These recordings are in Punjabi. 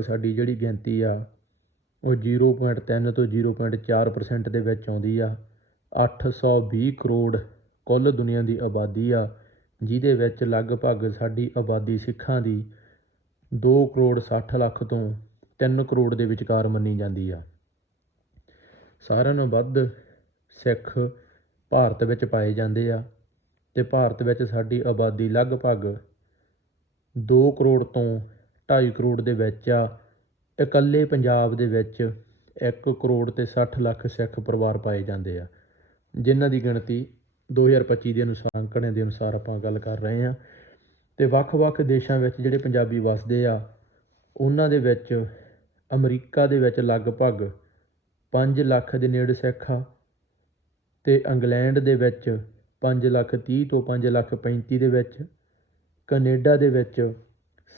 ਸਾਡੀ ਜਿਹੜੀ ਗਿਣਤੀ ਆ, ਉਹ 0.3 ਤੋਂ 0.4% ਦੇ ਵਿੱਚ ਆਉਂਦੀ ਆ। 820 ਕਰੋੜ ਕੁੱਲ ਦੁਨੀਆ ਦੀ ਆਬਾਦੀ ਆ, ਜਿਹਦੇ ਵਿੱਚ ਲਗਭਗ ਸਾਡੀ ਆਬਾਦੀ ਸਿੱਖਾਂ ਦੀ ਦੋ ਕਰੋੜ ਸੱਠ ਲੱਖ ਤੋਂ ਤਿੰਨ ਕਰੋੜ ਦੇ ਵਿਚਕਾਰ ਮੰਨੀ ਜਾਂਦੀ ਆ। ਸਾਰਿਆਂ ਨਾਲੋਂ ਵੱਧ ਸਿੱਖ ਭਾਰਤ ਵਿੱਚ ਪਾਏ ਜਾਂਦੇ ਆ ਤੇ ਭਾਰਤ ਵਿੱਚ ਸਾਡੀ ਆਬਾਦੀ ਲਗਭਗ 2 ਕਰੋੜ ਤੋਂ ਢਾਈ ਕਰੋੜ ਦੇ ਵਿੱਚ ਆ। ਇਕੱਲੇ ਪੰਜਾਬ ਦੇ ਵਿੱਚ ਇੱਕ ਕਰੋੜ ਅਤੇ ਸੱਠ ਲੱਖ ਸਿੱਖ ਪਰਿਵਾਰ ਪਾਏ ਜਾਂਦੇ ਆ। ਜਿਨ੍ਹਾਂ ਦੀ ਗਿਣਤੀ 2025 ਦੇ ਅਨੁਸਾਰ ਅੰਕੜੇ ਦੇ ਅਨੁਸਾਰ ਆਪਾਂ ਗੱਲ ਕਰ ਰਹੇ ਹਾਂ। ਅਤੇ ਵੱਖ-ਵੱਖ ਦੇਸ਼ਾਂ ਵਿੱਚ ਜਿਹੜੇ ਪੰਜਾਬੀ ਵੱਸਦੇ ਆ, ਉਹਨਾਂ ਦੇ ਵਿੱਚ ਅਮਰੀਕਾ ਦੇ ਵਿੱਚ ਲਗਭਗ ਪੰਜ ਲੱਖ ਦੇ ਨੇੜੇ ਸਿੱਖ ਆ ਅਤੇ ਇੰਗਲੈਂਡ ਦੇ ਵਿੱਚ ਪੰਜ ਲੱਖ ਤੀਹ ਤੋਂ ਪੰਜ ਲੱਖ 35 ਦੇ ਵਿੱਚ, ਕਨੇਡਾ ਦੇ ਵਿੱਚ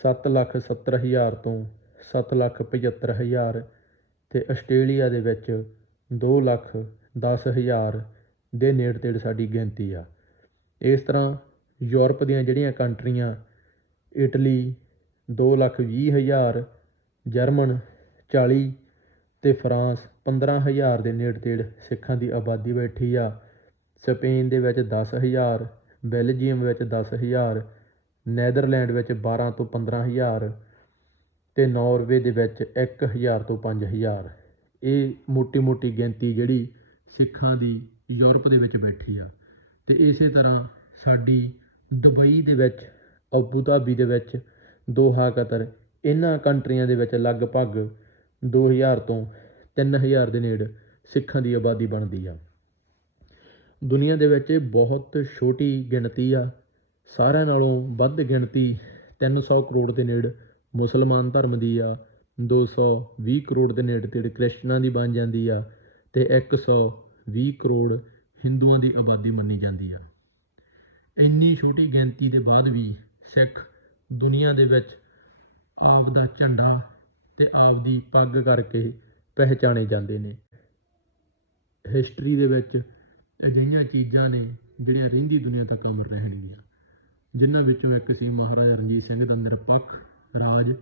ਸੱਤ ਲੱਖ 70 ਹਜ਼ਾਰ ਤੋਂ ਸੱਤ ਲੱਖ 75 ਹਜ਼ਾਰ ਅਤੇ ਆਸਟ੍ਰੇਲੀਆ ਦੇ ਵਿੱਚ ਦੋ ਲੱਖ ਦਸ ਹਜ਼ਾਰ ਦੇ ਨੇੜੇ ਤੇੜੇ ਸਾਡੀ ਗਿਣਤੀ ਆ। ਇਸ ਤਰ੍ਹਾਂ ਯੂਰਪ ਦੀਆਂ ਜਿਹੜੀਆਂ ਕੰਟਰੀਆਂ, ਇਟਲੀ ਦੋ ਲੱਖ ਵੀਹ ਹਜ਼ਾਰ, ਜਰਮਨ ਚਾਲੀ ਅਤੇ ਫਰਾਂਸ 15 ਹਜ਼ਾਰ ਦੇ ਨੇੜੇ ਤੇੜੇ ਸਿੱਖਾਂ ਦੀ ਆਬਾਦੀ ਬੈਠੀ ਆ। ਸਪੇਨ ਦੇ ਵਿੱਚ ਦਸ ਹਜ਼ਾਰ, ਬੈਲਜੀਅਮ ਵਿੱਚ ਦਸ ਹਜ਼ਾਰ ਨੈਦਰਲੈਂਡ ਵਿੱਚ 12 ਤੋਂ 15 ਹਜ਼ਾਰ ਤੇ ਨਾਰਵੇ ਦੇ ਵਿੱਚ 1000 ਤੋਂ 5000 ਇਹ ਮੋਟੀ-ਮੋਟੀ ਗਿਣਤੀ ਜਿਹੜੀ ਸਿੱਖਾਂ ਦੀ ਯੂਰਪ ਦੇ ਵਿੱਚ ਬੈਠੀ ਆ। ਅਤੇ ਇਸੇ ਤਰ੍ਹਾਂ ਸਾਡੀ ਦੁਬਈ ਦੇ ਵਿੱਚ, ਅਬੂ ਧਾਬੀ ਦੇ ਵਿੱਚ ਦੋਹਾ ਕਤਰ ਇਹਨਾਂ ਕੰਟਰੀਆਂ ਦੇ ਵਿੱਚ ਲਗਭਗ 2000 ਤੋਂ 3000 ਦੇ ਨੇੜੇ ਸਿੱਖਾਂ ਦੀ ਆਬਾਦੀ ਬਣਦੀ ਆ। ਦੁਨੀਆ ਦੇ ਵਿੱਚ ਇਹ ਬਹੁਤ ਛੋਟੀ ਗਿਣਤੀ ਆ। ਸਾਰਿਆਂ ਨਾਲੋਂ ਵੱਧ ਗਿਣਤੀ 300 ਕਰੋੜ ਦੇ ਨੇੜ ਮੁਸਲਮਾਨ ਧਰਮ ਦੀ ਆ 220 ਕਰੋੜ ਦੇ ਨੇੜੇ ਤੇੜੇ ਕ੍ਰਿਸਚਨਾਂ ਦੀ ਬਣ ਜਾਂਦੀ ਆ ਤੇ 120 ਕਰੋੜ ਹਿੰਦੂਆਂ ਦੀ ਆਬਾਦੀ ਮੰਨੀ ਜਾਂਦੀ ਆ। ਇੰਨੀ ਛੋਟੀ ਗਿਣਤੀ ਦੇ ਬਾਅਦ ਵੀ ਸਿੱਖ ਦੁਨੀਆ ਦੇ ਵਿੱਚ ਆਪ ਦਾ ਝੰਡਾ ਤੇ ਆਪ ਦੀ ਪੱਗ ਕਰਕੇ ਪਹਿਚਾਣੇ ਜਾਂਦੇ ਨੇ। ਹਿਸਟਰੀ ਦੇ ਵਿੱਚ ਅਜਿਹੀਆਂ ਚੀਜ਼ਾਂ ਨੇ ਜਿਹੜੀਆਂ ਰਹਿੰਦੀ ਦੁਨੀਆ ਤੱਕ ਅਮਰ ਰਹਿਣਗੀਆਂ। ਜਿਨ੍ਹਾਂ ਵਿੱਚੋਂ ਇੱਕ ਸੀ ਮਹਾਰਾਜਾ ਰਣਜੀਤ ਸਿੰਘ ਦਾ ਨਿਰਪੱਖ ਰਾਜ,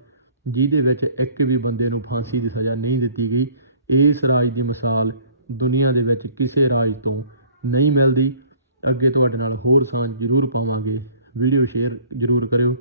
ਜਿਹਦੇ ਵਿੱਚ ਇੱਕ ਵੀ ਬੰਦੇ ਨੂੰ ਫਾਂਸੀ ਦੀ ਸਜ਼ਾ ਨਹੀਂ ਦਿੱਤੀ ਗਈ। ਇਸ ਰਾਜ ਦੀ ਮਿਸਾਲ ਦੁਨੀਆ ਦੇ ਵਿੱਚ ਕਿਸੇ ਰਾਜ ਤੋਂ ਨਹੀਂ ਮਿਲਦੀ। ਅੱਗੇ ਤੁਹਾਡੇ ਨਾਲ ਹੋਰ ਸਾਂਝ ਜ਼ਰੂਰ ਪਾਵਾਂਗੇ। ਵੀਡੀਓ ਸ਼ੇਅਰ ਜ਼ਰੂਰ ਕਰਿਓ।